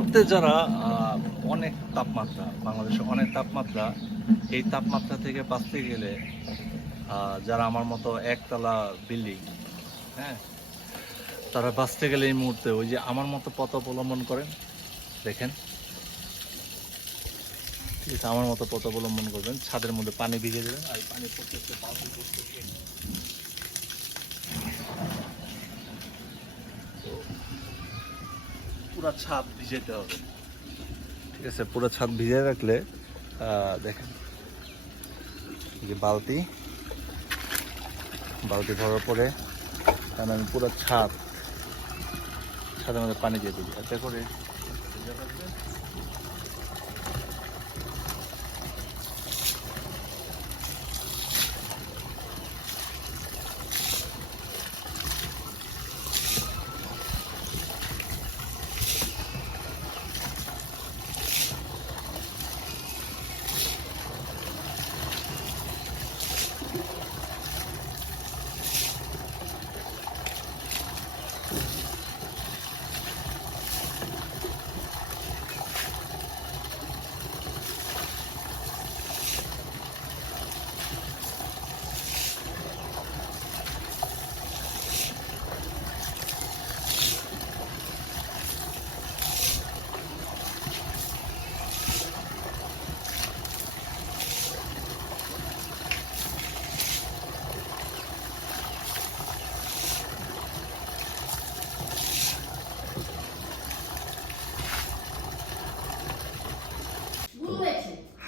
মুহূর্তে যারা অনেক তাপমাত্রা, বাংলাদেশে অনেক তাপমাত্রা, এই তাপমাত্রা থেকে বাঁচতে গেলে যারা আমার মতো একতলা বিল্ডিং, হ্যাঁ, তারা বাঁচতে গেলে এই মুহূর্তে ওই যে আমার মতো পথ অবলম্বন করেন, দেখেন, ঠিক আছে, আমার মতো পথ অবলম্বন করবেন, ছাদের মধ্যে পানি ভিজে দেবেন, আর পানি পড়তেছে পুরা ছাদ ভিজাইতে হবে, ঠিক আছে। পুরো ছাদ ভিজিয়ে রাখলে দেখেন যে বালতি ভরার পরে আমি পুরো ছাদের মধ্যে পানি দিয়ে দিই, এতে করে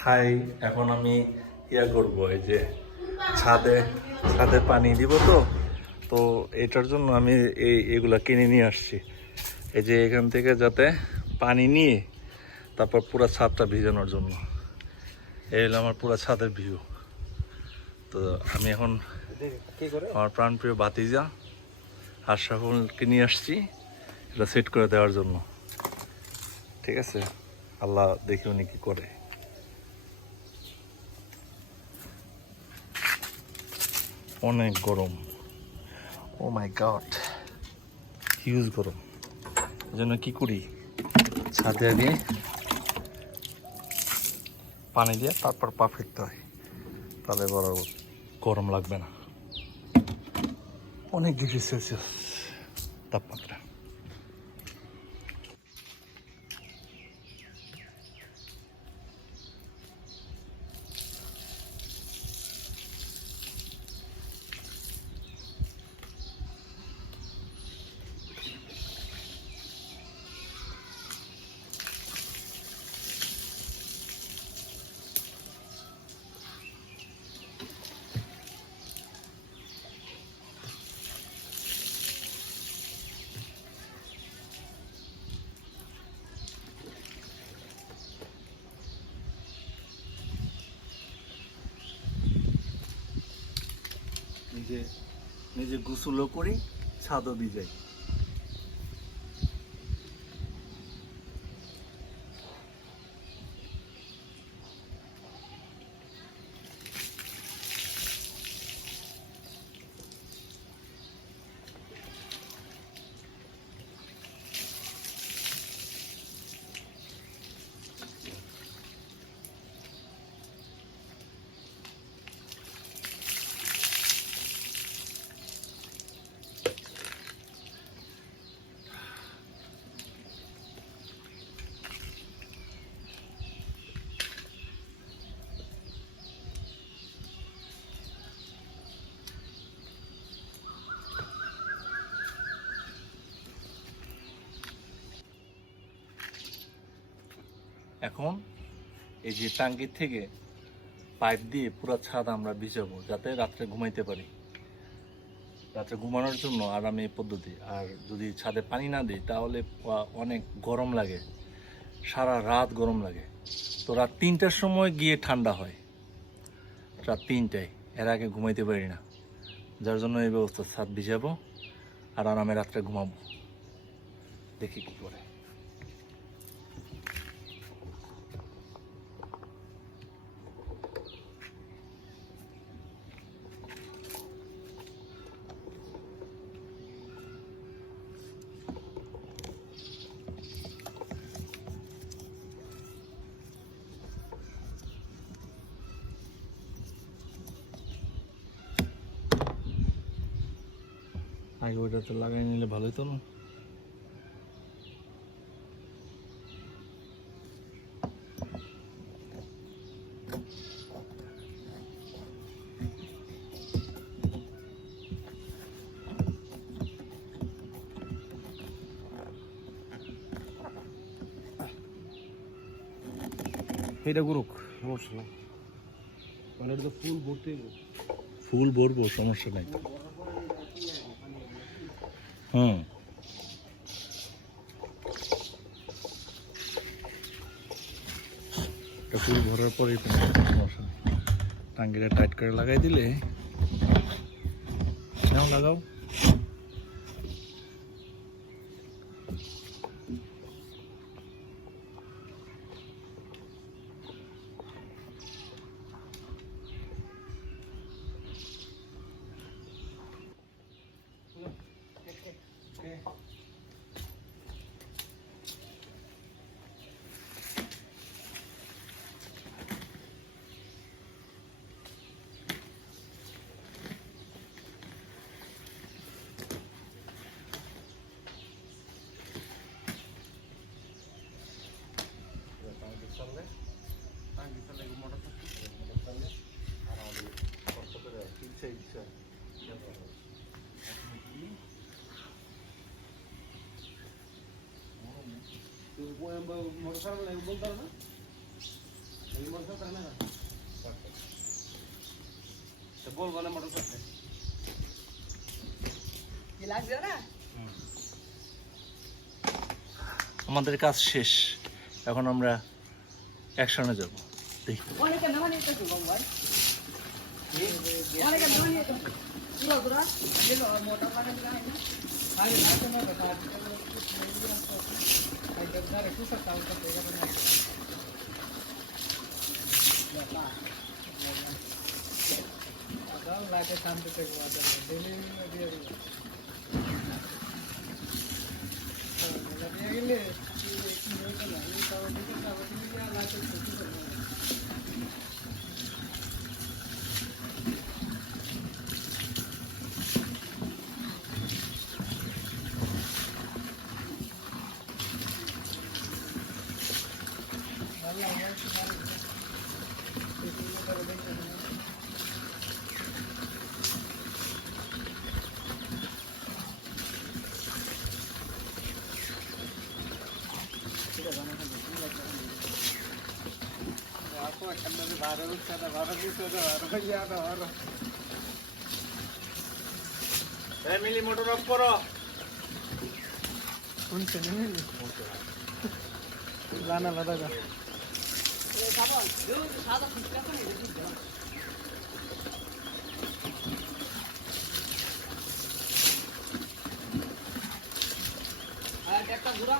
হাই। এখন আমি করব, এই যে ছাদে পানি দিব, তো এটার জন্য আমি এগুলা কিনে নিয়ে আসছি, এই যে এখান থেকে যাতে পানি নিয়ে তারপর পুরো ছাদটা ভিজানোর জন্য। এই হলো আমার পুরো ছাদের ভিউ। তো আমি এখন আমার প্রাণপ্রিয় ভাতিজা আশরাফুলকে নিয়ে আসছি এটা সেট করে দেওয়ার জন্য, ঠিক আছে। আল্লাহ দেখি উনি কি করে। অনেক গরম, ও মাই গড, হিউজ গরম। এই জন্য কি করি, ছাদে আগে পানি দিয়ে তারপর পা ফেলতে হয়, তাহলে বড় গরম লাগবে না। অনেক ডিগ্রি সেলসিয়াস তাপমাত্রা। নিজে গোসলও করি, ছাদও ভিজাই। এখন এই যে টাঙ্কির থেকে পাইপ দিয়ে পুরো ছাদ আমরা ভিজাবো, যাতে রাত্রে ঘুমাইতে পারি। রাত্রে ঘুমানোর জন্য আরামে পদ্ধতি। আর যদি ছাদে পানি না দিই তাহলে অনেক গরম লাগে, সারা রাত গরম লাগে। তো রাত 3টার সময় গিয়ে ঠান্ডা হয়, রাত 3টায়, এর আগে ঘুমাইতে পারি না। যার জন্য এই ব্যবস্থা, ছাদ ভিজাবো আর আরামে রাত্রে ঘুমাবো, দেখি কি করে। আগে ওইটাতে লাগাই নিলে ভালো হতো না? এটা গুরুক সমস্যা নাই, মানে এটা তো ফুল ভর্তি। ফুল ভরবো, সমস্যা নাই। হুম, এটা ফুল ভরার পরেই তো সমস্যা নেই। টাঙ্গিটা টাইট করে লাগাই দিলে, নাও লাগাও। আমাদের কাজ শেষ, এখন আমরা অ্যাকশনে যাব। দেখি ফ্যামিলি মোটর অফ করো। গানা বাদা গা একটা ঘুরা